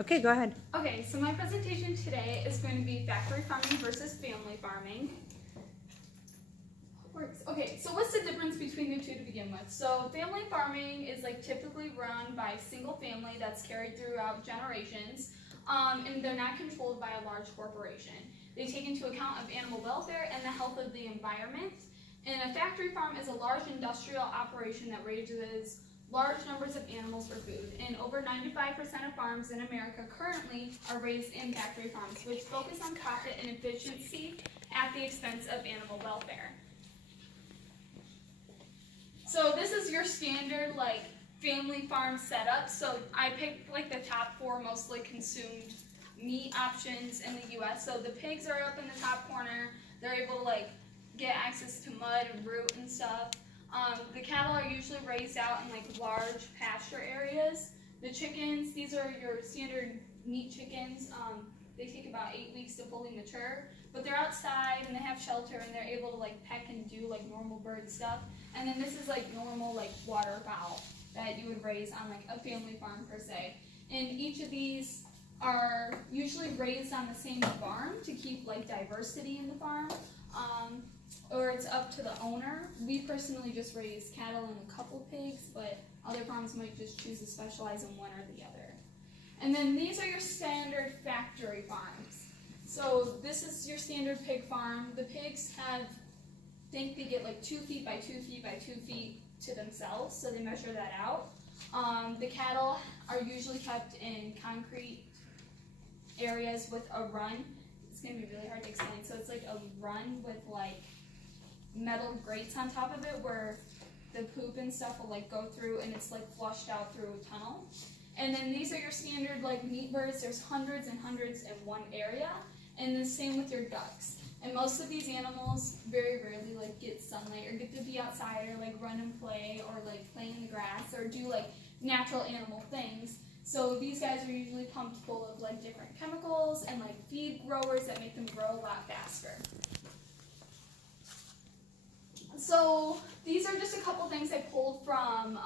Okay, go ahead. Okay, so my presentation today is going to be factory farming versus family farming. Okay, so what's the difference between the two to begin with? So family farming is like typically run by a single family that's carried throughout generations, and they're not controlled by a large corporation. They take into account of animal welfare and the health of the environment. And a factory farm is a large industrial operation that raises large numbers of animals for food. And over 95% of farms in America currently are raised in factory farms, which focus on profit and efficiency at the expense of animal welfare. So this is your standard like family farm setup. So I picked like the top 4 mostly consumed meat options in the US. So the pigs are up in the top corner. They're able to like get access to mud and root and stuff. The cattle are usually raised out in like large pasture areas. The chickens, these are your standard meat chickens. They take about 8 weeks to fully mature, but they're outside and they have shelter and they're able to like peck and do like normal bird stuff. And then this is like normal like waterfowl that you would raise on like a family farm per se. And each of these are usually raised on the same farm to keep like diversity in the farm. Or it's up to the owner. We personally just raise cattle and a couple pigs, but other farms might just choose to specialize in one or the other. And then these are your standard factory farms. So this is your standard pig farm. The pigs think they get like 2 feet by 2 feet by 2 feet to themselves, so they measure that out. The cattle are usually kept in concrete areas with a run. It's gonna be really hard to explain. So it's like a run with like metal grates on top of it where the poop and stuff will like go through and it's like flushed out through a tunnel. And then these are your standard like meat birds. There's hundreds and hundreds in one area, and the same with your ducks. And most of these animals very rarely like get sunlight or get to be outside or like run and play or like play in the grass or do like natural animal things. So these guys are usually pumped full of like different chemicals and like feed growers that make them grow a lot faster. So these are just a couple things I pulled from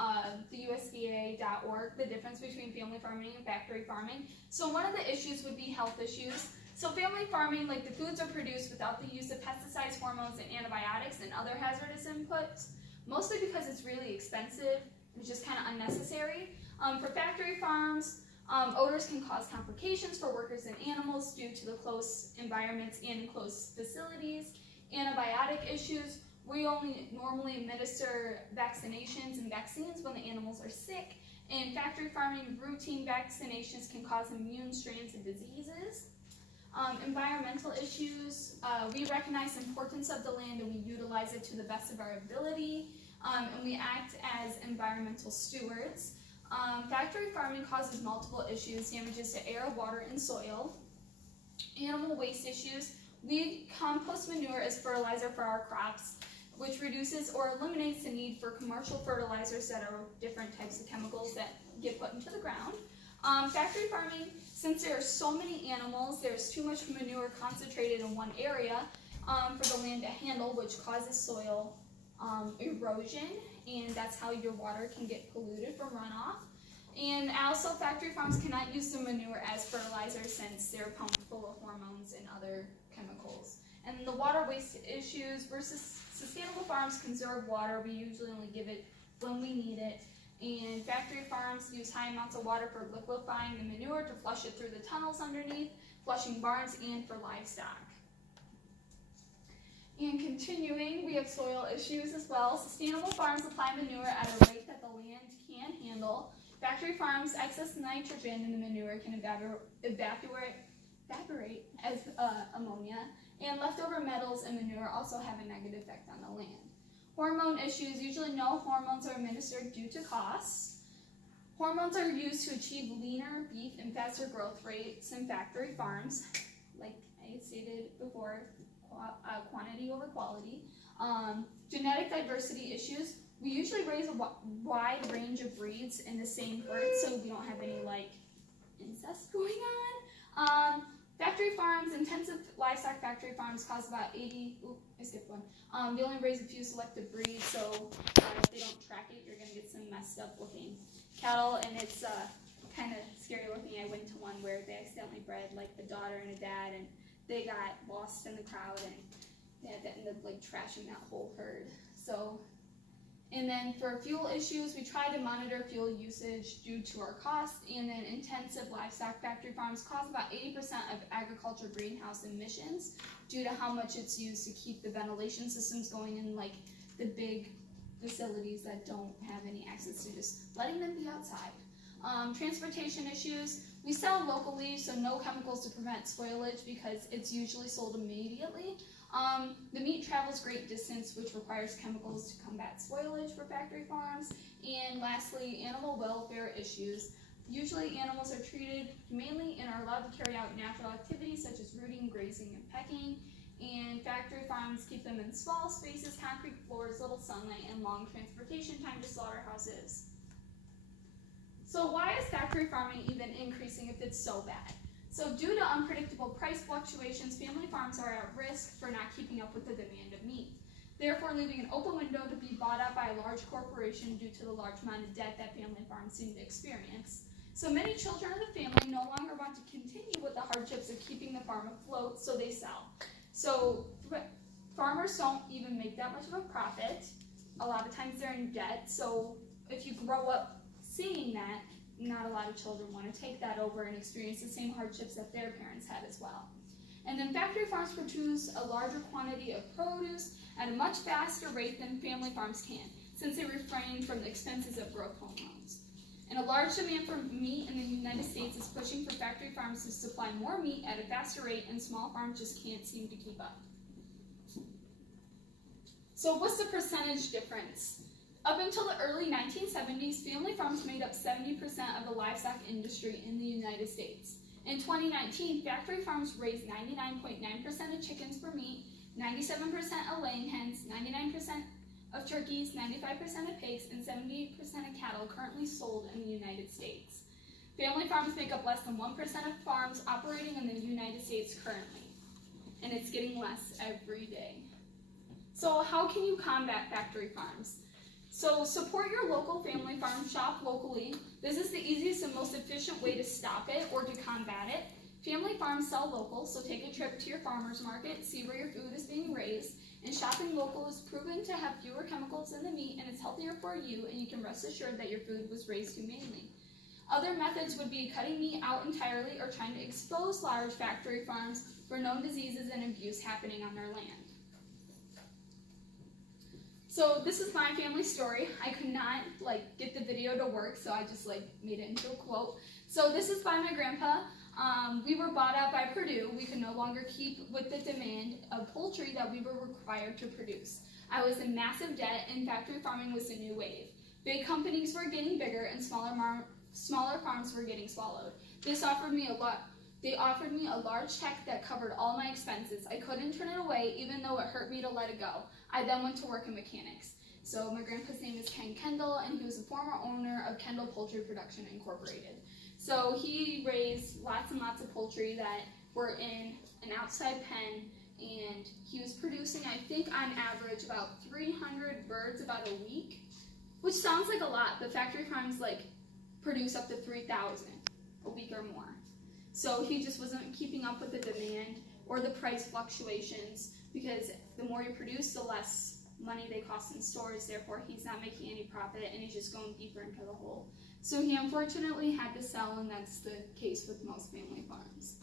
the USDA.org, the difference between family farming and factory farming. So one of the issues would be health issues. So family farming, like the foods are produced without the use of pesticides, hormones, and antibiotics and other hazardous inputs, mostly because it's really expensive, which is kind of unnecessary. For factory farms, odors can cause complications for workers and animals due to the close environments and close facilities. Antibiotic issues. We only normally administer vaccinations and vaccines when the animals are sick. In factory farming, routine vaccinations can cause immune strains of diseases. Environmental issues, we recognize the importance of the land and we utilize it to the best of our ability, and we act as environmental stewards. Factory farming causes multiple issues, damages to air, water, and soil. Animal waste issues, we compost manure as fertilizer for our crops, which reduces or eliminates the need for commercial fertilizers that are different types of chemicals that get put into the ground. Factory farming, since there are so many animals, there's too much manure concentrated in one area for the land to handle, which causes soil erosion, and that's how your water can get polluted from runoff. And also factory farms cannot use the manure as fertilizer since they're pumped full of hormones and other chemicals. And the water waste issues versus sustainable farms conserve water. We usually only give it when we need it. And factory farms use high amounts of water for liquefying the manure to flush it through the tunnels underneath, flushing barns, and for livestock. And continuing, we have soil issues as well. Sustainable farms apply manure at a rate that the land can handle. Factory farms, excess nitrogen in the manure can evaporate as ammonia, and leftover metals and manure also have a negative effect on the land. Hormone issues, usually no hormones are administered due to costs. Hormones are used to achieve leaner beef and faster growth rates in factory farms, like I stated before, quantity over quality. Genetic diversity issues, we usually raise a wide range of breeds in the same herd, so we don't have any like incest going on. Factory farms, intensive livestock factory farms cause about 80, I skipped one. They only raise a few selected breeds, so if they don't track it, you're gonna get some messed up looking cattle, and it's kind of scary looking. I went to one where they accidentally bred like a daughter and a dad, and they got lost in the crowd, and they had to end up like trashing that whole herd. So, and then for fuel issues, we try to monitor fuel usage due to our cost, and then intensive livestock factory farms cause about 80% of agriculture greenhouse emissions due to how much it's used to keep the ventilation systems going in like the big facilities that don't have any access to just letting them be outside. Transportation issues, we sell locally, so no chemicals to prevent spoilage because it's usually sold immediately. The meat travels great distance, which requires chemicals to combat spoilage for factory farms. And lastly, animal welfare issues. Usually animals are treated humanely and are allowed to carry out natural activities such as rooting, grazing, and pecking. And factory farms keep them in small spaces, concrete floors, little sunlight, and long transportation time to slaughterhouses. So why is factory farming even increasing if it's so bad? So due to unpredictable price fluctuations, family farms are at risk for not keeping up with the demand of meat, therefore leaving an open window to be bought up by a large corporation due to the large amount of debt that family farms seem to experience. So many children of the family no longer want to continue with the hardships of keeping the farm afloat, so they sell. So farmers don't even make that much of a profit. A lot of times they're in debt, so if you grow up seeing that, not a lot of children want to take that over and experience the same hardships that their parents had as well. And then factory farms produce a larger quantity of produce at a much faster rate than family farms can, since they refrain from the expenses of growth hormones. And a large demand for meat in the United States is pushing for factory farms to supply more meat at a faster rate, and small farms just can't seem to keep up. So what's the percentage difference? Up until the early 1970s, family farms made up 70% of the livestock industry in the United States. In 2019, factory farms raised 99.9% of chickens for meat, 97% of laying hens, 99% of turkeys, 95% of pigs, and 78% of cattle currently sold in the United States. Family farms make up less than 1% of farms operating in the United States currently, and it's getting less every day. So how can you combat factory farms? So support your local family farm, shop locally. This is the easiest and most efficient way to stop it or to combat it. Family farms sell local, so take a trip to your farmer's market, see where your food is being raised, and shopping local is proven to have fewer chemicals in the meat, and it's healthier for you, and you can rest assured that your food was raised humanely. Other methods would be cutting meat out entirely or trying to expose large factory farms for known diseases and abuse happening on their land. So this is my family story. I could not get the video to work, so I just made it into a quote. So this is by my grandpa. We were bought out by Purdue. We could no longer keep with the demand of poultry that we were required to produce. I was in massive debt, and factory farming was the new wave. Big companies were getting bigger, and smaller farms were getting swallowed. They offered me a large check that covered all my expenses. I couldn't turn it away, even though it hurt me to let it go. I then went to work in mechanics. So my grandpa's name is Ken Kendall, and he was the former owner of Kendall Poultry Production Incorporated. So he raised lots and lots of poultry that were in an outside pen, and he was producing, I think on average, about 300 birds about a week, which sounds like a lot, but factory farms produce up to 3,000 a week or more. So he just wasn't keeping up with the demand or the price fluctuations, because the more you produce, the less money they cost in stores, therefore he's not making any profit, and he's just going deeper into the hole. So he unfortunately had to sell, and that's the case with most family farms.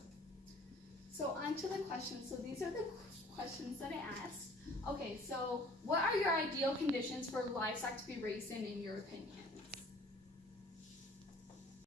So on to the questions. So these are the questions that I asked. Okay, so what are your ideal conditions for livestock to be raised in your opinion?